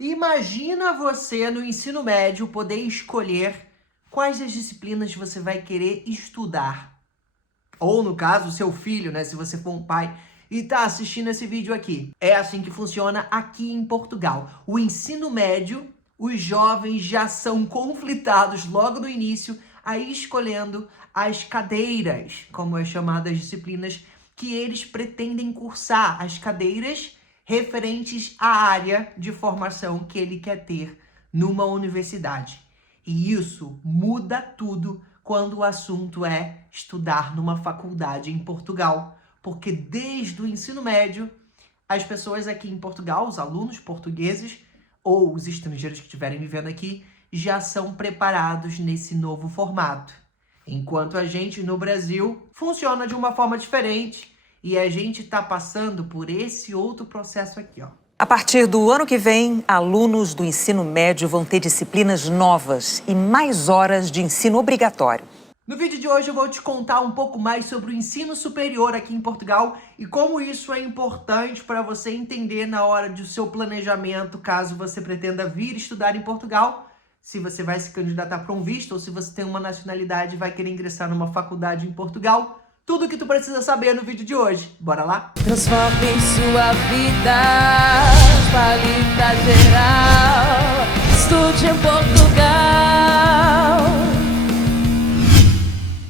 Imagina você no ensino médio poder escolher quais as disciplinas você vai querer estudar. Ou no caso, seu filho, né, se você for um pai e tá assistindo esse vídeo aqui. É assim que funciona aqui em Portugal. O ensino médio, os jovens já são conflitados logo no início, aí escolhendo as cadeiras, como é chamadas as disciplinas, que eles pretendem cursar, as cadeiras referentes à área de formação que ele quer ter numa universidade. E isso muda tudo quando o assunto é estudar numa faculdade em Portugal, porque desde o ensino médio, as pessoas aqui em Portugal, os alunos portugueses ou os estrangeiros que estiverem vivendo aqui, já são preparados nesse novo formato. Enquanto a gente no Brasil funciona de uma forma diferente e a gente está passando por esse outro processo aqui, ó. A partir do ano que vem, alunos do ensino médio vão ter disciplinas novas e mais horas de ensino obrigatório. No vídeo de hoje eu vou te contar um pouco mais sobre o ensino superior aqui em Portugal e como isso é importante para você entender na hora do seu planejamento, caso você pretenda vir estudar em Portugal, se você vai se candidatar para um visto ou se você tem uma nacionalidade e vai querer ingressar numa faculdade em Portugal. Tudo o que tu precisa saber no vídeo de hoje. Bora lá? Transforme sua vida, fale pra geral, estude em Portugal.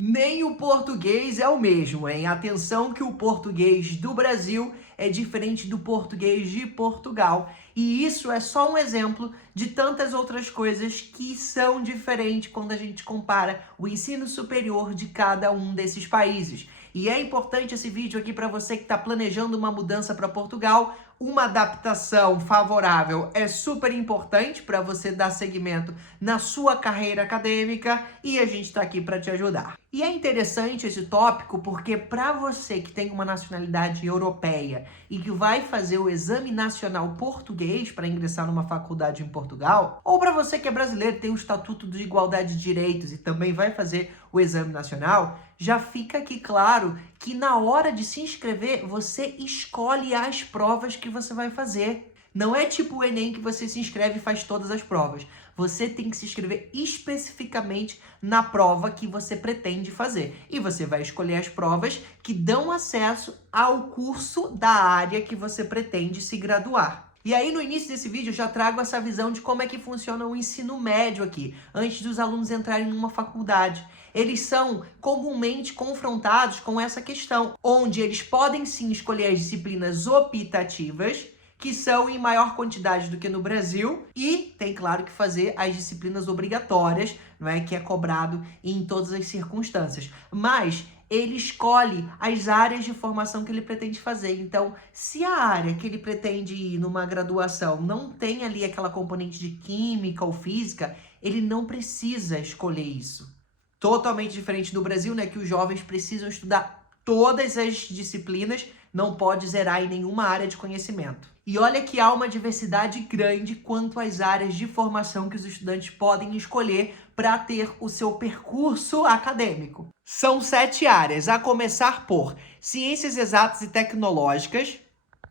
Nem o português é o mesmo, hein? Atenção que o português do Brasil é diferente do português de Portugal. E isso é só um exemplo de tantas outras coisas que são diferentes quando a gente compara o ensino superior de cada um desses países. E é importante esse vídeo aqui para você que está planejando uma mudança para Portugal. Uma adaptação favorável é super importante para você dar seguimento na sua carreira acadêmica e a gente está aqui para te ajudar. E é interessante esse tópico porque para você que tem uma nacionalidade europeia e que vai fazer o exame nacional português para ingressar numa faculdade em Portugal, ou para você que é brasileiro, tem o Estatuto de Igualdade de Direitos e também vai fazer o exame nacional, já fica aqui claro que na hora de se inscrever, você escolhe as provas que você vai fazer. Não é tipo o Enem que você se inscreve e faz todas as provas. Você tem que se inscrever especificamente na prova que você pretende fazer. E você vai escolher as provas que dão acesso ao curso da área que você pretende se graduar. E aí, no início desse vídeo, eu já trago essa visão de como é que funciona o ensino médio aqui, antes dos alunos entrarem numa faculdade. Eles são comumente confrontados com essa questão, onde eles podem sim escolher as disciplinas optativas, que são em maior quantidade do que no Brasil, e tem, claro, que fazer as disciplinas obrigatórias, não é, que é cobrado em todas as circunstâncias. Mas ele escolhe as áreas de formação que ele pretende fazer. Então, se a área que ele pretende ir numa graduação não tem ali aquela componente de química ou física, ele não precisa escolher isso. Totalmente diferente do Brasil, né, que os jovens precisam estudar todas as disciplinas, não pode zerar em nenhuma área de conhecimento. E olha que há uma diversidade grande quanto às áreas de formação que os estudantes podem escolher para ter o seu percurso acadêmico. São 7 áreas, a começar por Ciências Exatas e Tecnológicas.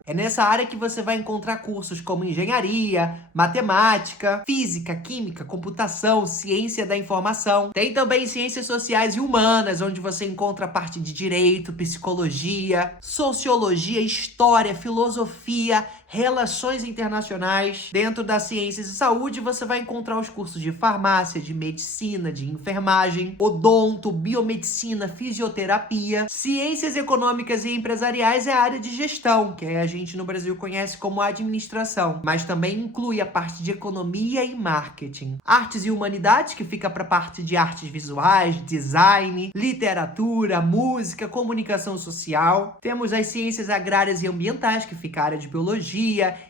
É nessa área que você vai encontrar cursos como engenharia, matemática, física, química, computação, ciência da informação. Tem também ciências sociais e humanas, onde você encontra a parte de direito, psicologia, sociologia, história, filosofia, relações internacionais. Dentro das ciências e saúde, você vai encontrar os cursos de farmácia, de medicina, de enfermagem, odonto, biomedicina, fisioterapia. Ciências econômicas e empresariais é a área de gestão, que a gente no Brasil conhece como administração, mas também inclui a parte de economia e marketing. Artes e humanidades, que fica para a parte de artes visuais, design, literatura, música, comunicação social. Temos as ciências agrárias e ambientais, que fica a área de biologia,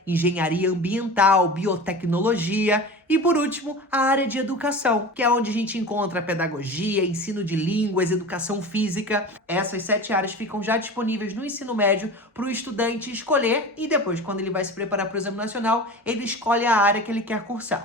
engenharia ambiental, biotecnologia. E por último, a área de educação, que é onde a gente encontra pedagogia, ensino de línguas, educação física. Essas 7 áreas ficam já disponíveis no ensino médio para o estudante escolher e depois, quando ele vai se preparar para o exame nacional, ele escolhe a área que ele quer cursar.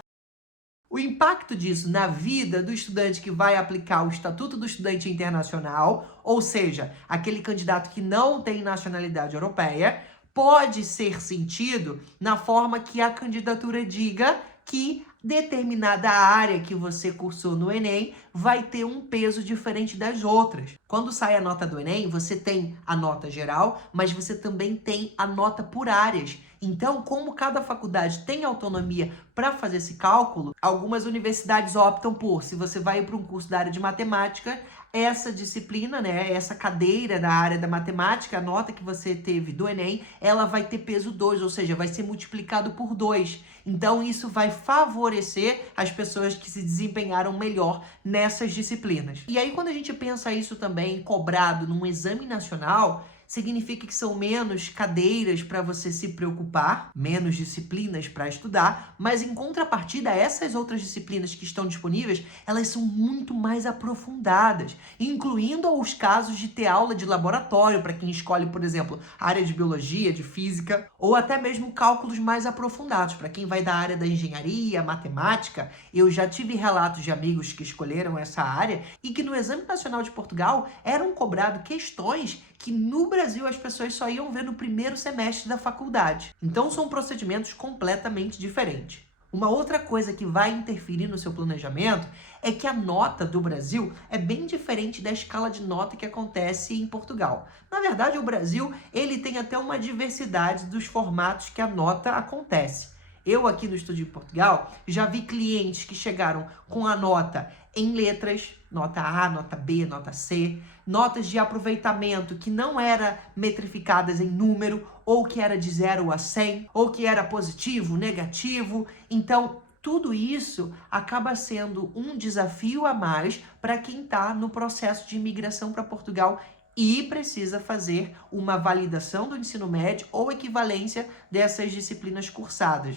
O impacto disso na vida do estudante que vai aplicar o Estatuto do Estudante Internacional, ou seja, aquele candidato que não tem nacionalidade europeia, pode ser sentido na forma que a candidatura diga que determinada área que você cursou no Enem vai ter um peso diferente das outras. Quando sai a nota do Enem, você tem a nota geral, mas você também tem a nota por áreas. Então, como cada faculdade tem autonomia para fazer esse cálculo, algumas universidades optam por, se você vai para um curso da área de matemática, essa disciplina, né, essa cadeira da área da matemática, a nota que você teve do Enem, ela vai ter peso 2, ou seja, vai ser multiplicado por 2. Então, isso vai favorecer as pessoas que se desempenharam melhor nessas disciplinas. E aí, quando a gente pensa isso também cobrado num exame nacional, significa que são menos cadeiras para você se preocupar, menos disciplinas para estudar, mas em contrapartida, essas outras disciplinas que estão disponíveis, elas são muito mais aprofundadas, incluindo os casos de ter aula de laboratório para quem escolhe, por exemplo, a área de biologia, de física, ou até mesmo cálculos mais aprofundados, para quem vai da área da engenharia, matemática. Eu já tive relatos de amigos que escolheram essa área e que no Exame Nacional de Portugal eram cobradas questões que no Brasil as pessoas só iam ver no primeiro semestre da faculdade. Então são procedimentos completamente diferentes. Uma outra coisa que vai interferir no seu planejamento é que a nota do Brasil é bem diferente da escala de nota que acontece em Portugal. Na verdade, o Brasil ele tem até uma diversidade dos formatos que a nota acontece. Eu aqui no Estúdio em Portugal já vi clientes que chegaram com a nota em letras, nota A, nota B, nota C, notas de aproveitamento que não eram metrificadas em número, ou que era de 0 a 100, ou que era positivo, negativo. Então, tudo isso acaba sendo um desafio a mais para quem está no processo de imigração para Portugal e precisa fazer uma validação do ensino médio ou equivalência dessas disciplinas cursadas.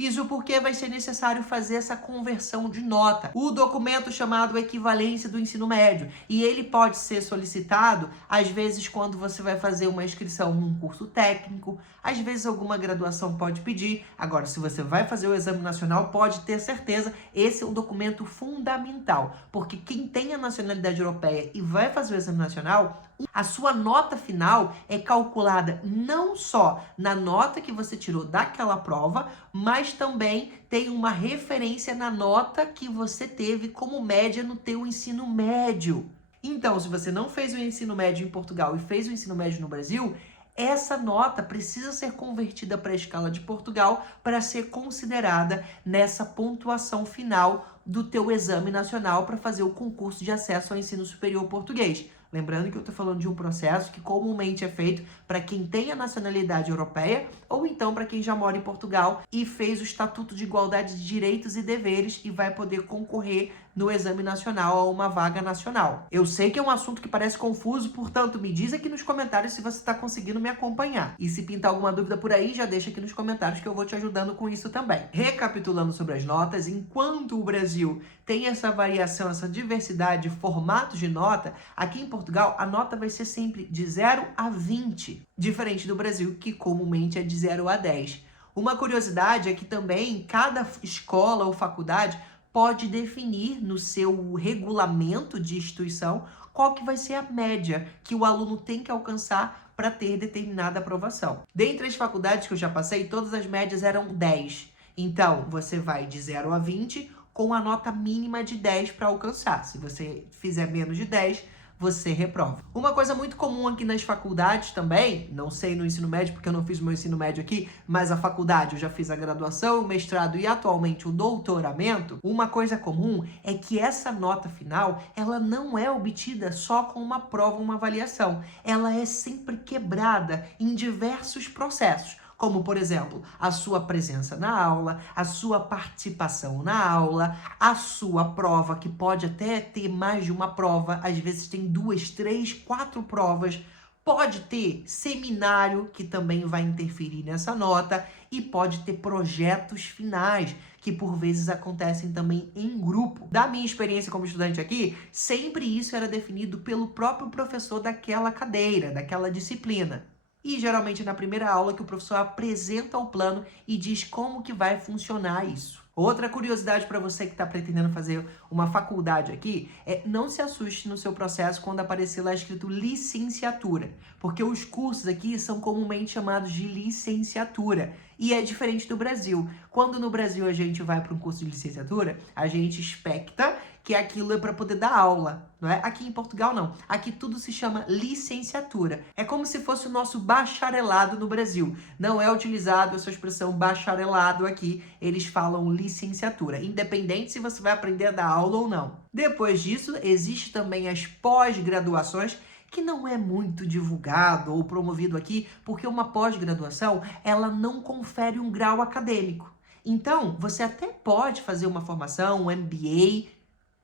Isso porque vai ser necessário fazer essa conversão de nota. O documento chamado equivalência do ensino médio. E ele pode ser solicitado, às vezes, quando você vai fazer uma inscrição num curso técnico. Às vezes, alguma graduação pode pedir. Agora, se você vai fazer o Exame Nacional, pode ter certeza, esse é um documento fundamental. Porque quem tem a nacionalidade europeia e vai fazer o Exame Nacional, a sua nota final é calculada não só na nota que você tirou daquela prova, mas também tem uma referência na nota que você teve como média no teu ensino médio. Então, se você não fez o ensino médio em Portugal e fez o ensino médio no Brasil, essa nota precisa ser convertida para a escala de Portugal para ser considerada nessa pontuação final do teu exame nacional para fazer o concurso de acesso ao ensino superior português. Lembrando que eu estou falando de um processo que comumente é feito para quem tem a nacionalidade europeia ou então para quem já mora em Portugal e fez o Estatuto de Igualdade de Direitos e Deveres e vai poder concorrer no Exame Nacional a uma vaga nacional. Eu sei que é um assunto que parece confuso, portanto, me diz aqui nos comentários se você está conseguindo me acompanhar. E se pintar alguma dúvida por aí, já deixa aqui nos comentários que eu vou te ajudando com isso também. Recapitulando sobre as notas, enquanto o Brasil tem essa variação, essa diversidade de formatos de nota, aqui em Portugal a nota vai ser sempre de 0 a 20, diferente do Brasil, que comumente é de 0 a 10. Uma curiosidade é que também cada escola ou faculdade pode definir no seu regulamento de instituição qual que vai ser a média que o aluno tem que alcançar para ter determinada aprovação. Dentre as faculdades que eu já passei, todas as médias eram 10. Então, você vai de 0 a 20 com a nota mínima de 10 para alcançar. Se você fizer menos de 10, você reprova. Uma coisa muito comum aqui nas faculdades também, não sei no ensino médio porque eu não fiz meu ensino médio aqui, mas a faculdade eu já fiz a graduação, o mestrado e atualmente o doutoramento, uma coisa comum é que essa nota final, ela não é obtida só com uma prova, uma avaliação. Ela é sempre quebrada em diversos processos. Como, por exemplo, a sua presença na aula, a sua participação na aula, a sua prova, que pode até ter mais de uma prova, às vezes tem 2, 3, 4 provas, pode ter seminário, que também vai interferir nessa nota, e pode ter projetos finais, que por vezes acontecem também em grupo. Da minha experiência como estudante aqui, sempre isso era definido pelo próprio professor daquela cadeira, daquela disciplina. E geralmente na primeira aula que o professor apresenta o plano e diz como que vai funcionar isso. Outra curiosidade para você que está pretendendo fazer uma faculdade aqui é não se assuste no seu processo quando aparecer lá escrito licenciatura, porque os cursos aqui são comumente chamados de licenciatura e é diferente do Brasil. Quando no Brasil a gente vai para um curso de licenciatura, a gente expecta que aquilo é para poder dar aula, não é? Aqui em Portugal não. Aqui tudo se chama licenciatura. É como se fosse o nosso bacharelado no Brasil. Não é utilizado essa expressão bacharelado aqui, eles falam licenciatura, independente se você vai aprender a dar aula ou não. Depois disso, existe também as pós-graduações, que não é muito divulgado ou promovido aqui, porque uma pós-graduação, ela não confere um grau acadêmico. Então, você até pode fazer uma formação, um MBA,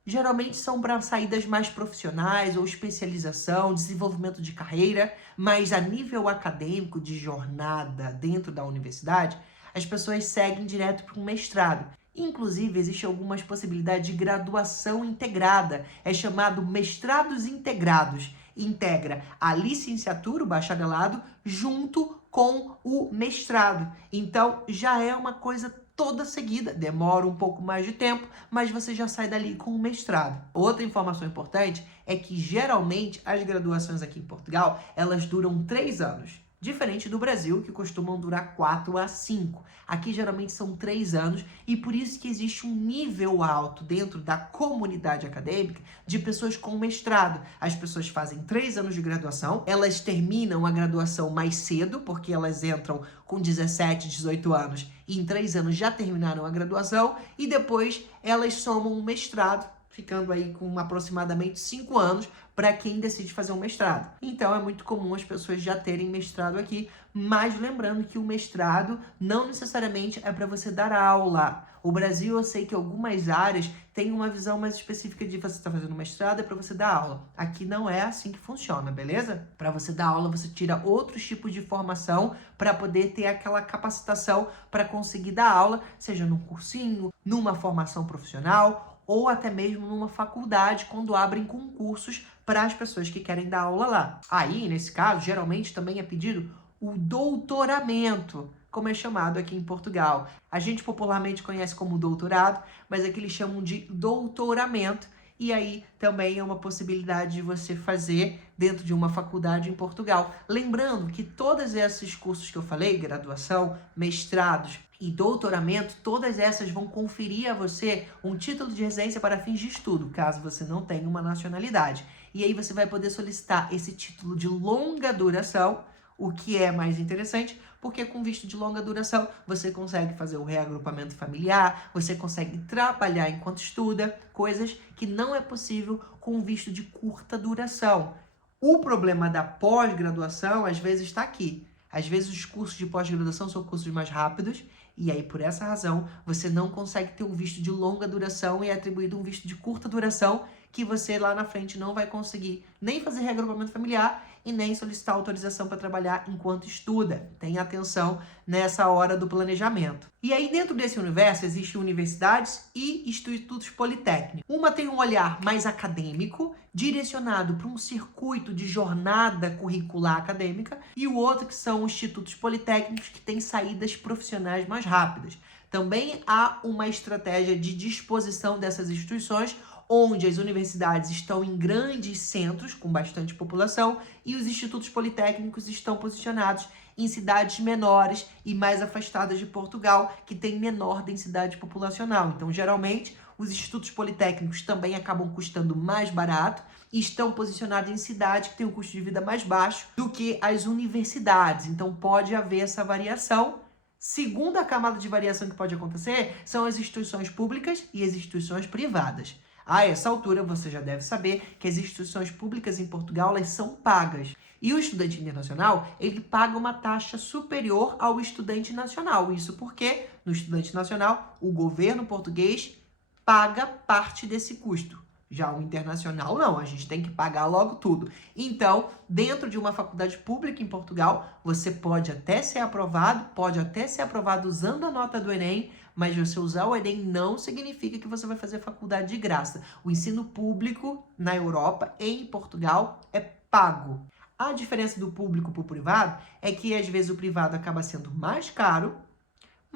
geralmente são para saídas mais profissionais ou especialização, desenvolvimento de carreira, mas a nível acadêmico, de jornada dentro da universidade, as pessoas seguem direto para um mestrado. Inclusive, existem algumas possibilidades de graduação integrada, é chamado mestrados integrados. Integra a licenciatura, o bacharelado, junto com o mestrado. Então, já é uma coisa toda seguida, demora um pouco mais de tempo, mas você já sai dali com o mestrado. Outra informação importante é que, geralmente, as graduações aqui em Portugal, elas duram 3 anos. Diferente do Brasil, que costumam durar 4 a 5. Aqui, geralmente, são 3 anos e por isso que existe um nível alto dentro da comunidade acadêmica de pessoas com mestrado. As pessoas fazem 3 anos de graduação, elas terminam a graduação mais cedo, porque elas entram com 17, 18 anos e em 3 anos já terminaram a graduação e depois elas somam um mestrado, ficando aí com aproximadamente 5 anos para quem decide fazer um mestrado. Então é muito comum as pessoas já terem mestrado aqui, mas lembrando que o mestrado não necessariamente é para você dar aula. O Brasil, eu sei que algumas áreas têm uma visão mais específica de você estar fazendo mestrado é para você dar aula. Aqui não é assim que funciona, beleza? Para você dar aula, você tira outros tipos de formação para poder ter aquela capacitação para conseguir dar aula, seja num cursinho, numa formação profissional, ou até mesmo numa faculdade, quando abrem concursos para as pessoas que querem dar aula lá. Aí, nesse caso, geralmente também é pedido o doutoramento, como é chamado aqui em Portugal. A gente popularmente conhece como doutorado, mas aqui eles chamam de doutoramento, e aí também é uma possibilidade de você fazer dentro de uma faculdade em Portugal. Lembrando que todos esses cursos que eu falei, graduação, mestrados e doutoramento, todas essas vão conferir a você um título de residência para fins de estudo, caso você não tenha uma nacionalidade. E aí você vai poder solicitar esse título de longa duração, o que é mais interessante, porque com visto de longa duração você consegue fazer o reagrupamento familiar, você consegue trabalhar enquanto estuda, coisas que não é possível com visto de curta duração. O problema da pós-graduação, às vezes, está aqui. Às vezes os cursos de pós-graduação são cursos mais rápidos, e aí, por essa razão, você não consegue ter um visto de longa duração e é atribuído um visto de curta duração, que você lá na frente não vai conseguir nem fazer reagrupamento familiar e nem solicitar autorização para trabalhar enquanto estuda. Tenha atenção nessa hora do planejamento. E aí, dentro desse universo, existem universidades e institutos politécnicos. Uma tem um olhar mais acadêmico, direcionado para um circuito de jornada curricular acadêmica, e o outro que são os institutos politécnicos, que têm saídas profissionais mais rápidas. Também há uma estratégia de disposição dessas instituições, onde as universidades estão em grandes centros com bastante população e os institutos politécnicos estão posicionados em cidades menores e mais afastadas de Portugal, que tem menor densidade populacional. Então, geralmente, os institutos politécnicos também acabam custando mais barato e estão posicionados em cidades que têm um custo de vida mais baixo do que as universidades. Então, pode haver essa variação. Segunda camada de variação que pode acontecer são as instituições públicas e as instituições privadas. A essa altura, você já deve saber que as instituições públicas em Portugal, elas são pagas. E o estudante internacional, ele paga uma taxa superior ao estudante nacional. Isso porque, no estudante nacional, o governo português paga parte desse custo. Já o internacional, não. A gente tem que pagar logo tudo. Então, dentro de uma faculdade pública em Portugal, você pode até ser aprovado usando a nota do Enem, mas você usar o Enem não significa que você vai fazer faculdade de graça. O ensino público na Europa e em Portugal é pago. A diferença do público para o privado é que, às vezes, o privado acaba sendo mais caro,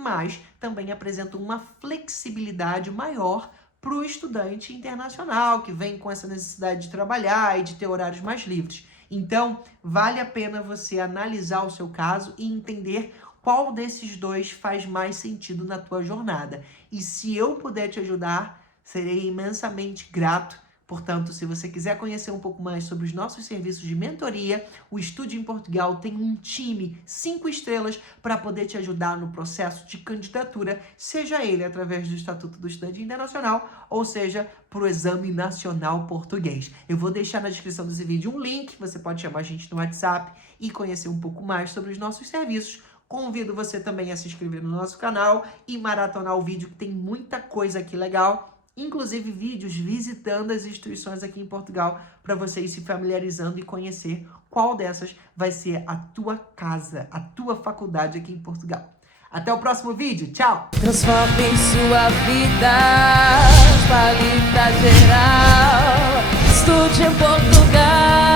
mas também apresentam uma flexibilidade maior para o estudante internacional, que vem com essa necessidade de trabalhar e de ter horários mais livres. Então, vale a pena você analisar o seu caso e entender qual desses dois faz mais sentido na tua jornada. E se eu puder te ajudar, serei imensamente grato. Portanto, se você quiser conhecer um pouco mais sobre os nossos serviços de mentoria, o Estude em Portugal tem um time 5 estrelas para poder te ajudar no processo de candidatura, seja ele através do Estatuto do Estudante Internacional, ou seja, para o Exame Nacional Português. Eu vou deixar na descrição desse vídeo um link, você pode chamar a gente no WhatsApp e conhecer um pouco mais sobre os nossos serviços. Convido você também a se inscrever no nosso canal e maratonar o vídeo, que tem muita coisa aqui legal. Inclusive vídeos visitando as instituições aqui em Portugal, para você ir se familiarizando e conhecer qual dessas vai ser a tua casa, a tua faculdade aqui em Portugal. Até o próximo vídeo, tchau! Transforme sua vida, qualidade geral. Estude em Portugal.